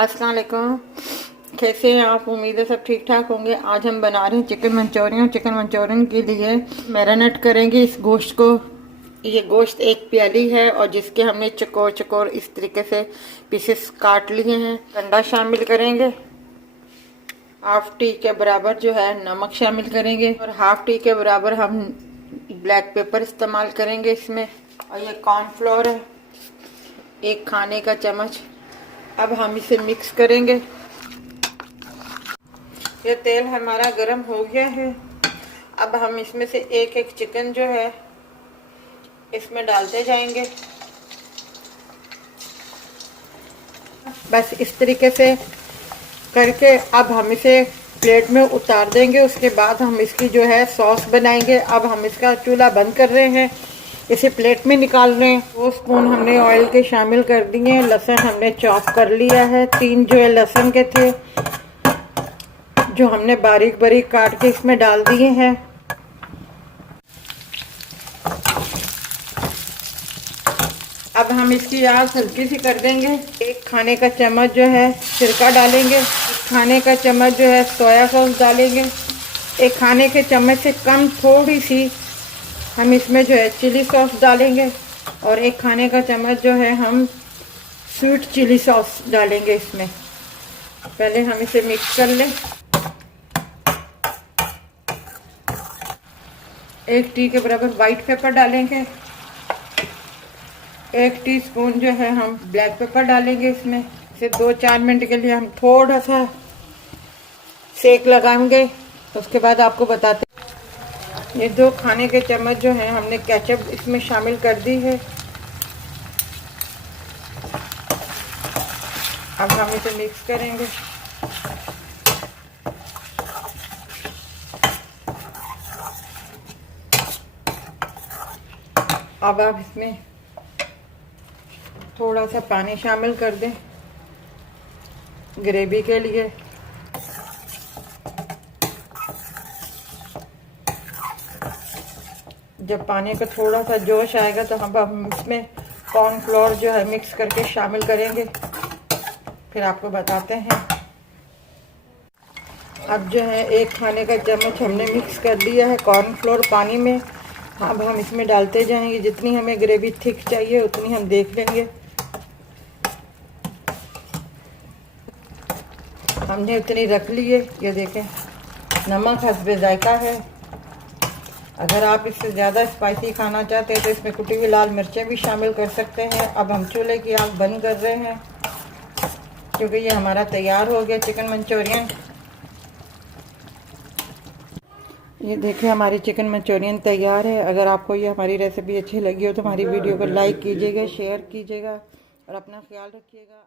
अस्सलाम वालेकुम। कैसे हैं आप? उम्मीद है सब ठीक ठाक होंगे। आज हम बना रहे हैं चिकन मंचूरियन। चिकन मंचूरियन के लिए मैरिनेट करेंगे इस गोश्त को। ये गोश्त एक प्याली है और जिसके हमने चकोर चकोर इस तरीके से पीसेस काट लिए हैं। अंडा शामिल करेंगे, हाफ टी के बराबर जो है नमक शामिल करेंगे और हाफ टी के बराबर हम ब्लैक पेपर इस्तेमाल करेंगे इसमें। और ये कॉर्नफ्लोर है, 1 खाने का चम्मच। अब हम इसे मिक्स करेंगे। ये तेल हमारा गरम हो गया है। अब हम इसमें से एक एक चिकन जो है इसमें डालते जाएंगे। बस इस तरीके से करके अब हम इसे प्लेट में उतार देंगे। उसके बाद हम इसकी जो है सॉस बनाएंगे। अब हम इसका चूल्हा बंद कर रहे हैं, इसे प्लेट में निकाल रहे हैं। 2 स्पून हमने ऑयल के शामिल कर दिए। लहसुन हमने चॉप कर लिया है। 3 जो है लहसुन के थे जो हमने बारीक बारीक काट के इसमें डाल दिए हैं। अब हम इसकी आंच हल्की सी कर देंगे। 1 खाने का चम्मच जो है सिरका डालेंगे। 1 खाने का चम्मच जो है सोया सॉस डालेंगे। 1 खाने के चम्मच से कम थोड़ी सी हम इसमें जो है चिली सॉस डालेंगे और 1 खाने का चम्मच जो है हम स्वीट चिली सॉस डालेंगे इसमें। पहले हम इसे मिक्स कर लें। 1 टी के बराबर वाइट पेपर डालेंगे। 1 टीस्पून जो है हम ब्लैक पेपर डालेंगे इसमें। इसे 2-4 मिनट के लिए हम थोड़ा सा सेक लगाएंगे। उसके बाद आपको बताते हैं। ये 2 खाने के चम्मच जो है हमने केचप इसमें शामिल कर दी है। अब हम इसे मिक्स करेंगे। अब आप इसमें थोड़ा सा पानी शामिल कर दें ग्रेवी के लिए। जब पानी का थोड़ा सा जोश आएगा तो हम इसमें कॉर्नफ्लोर जो है मिक्स करके शामिल करेंगे, फिर आपको बताते हैं। अब जो है 1 खाने का चम्मच हमने मिक्स कर दिया है कॉर्नफ्लोर पानी में। अब हम इसमें डालते जाएंगे। जितनी हमें ग्रेवी थिक चाहिए उतनी हम देख लेंगे। हमने उतनी रख ली है। ये देखें, नमक हस्बे जायका है। अगर आप इससे ज़्यादा स्पाइसी खाना चाहते हैं तो इसमें कुटी हुई लाल मिर्चें भी शामिल कर सकते हैं। अब हम चूल्हे की आग बंद कर रहे हैं क्योंकि ये हमारा तैयार हो गया चिकन मंचूरियन। ये देखिए हमारी चिकन मंचूरियन तैयार है। अगर आपको ये हमारी रेसिपी अच्छी लगी हो तो हमारी वीडियो को लाइक कीजिएगा, शेयर कीजिएगा और अपना ख्याल रखिएगा।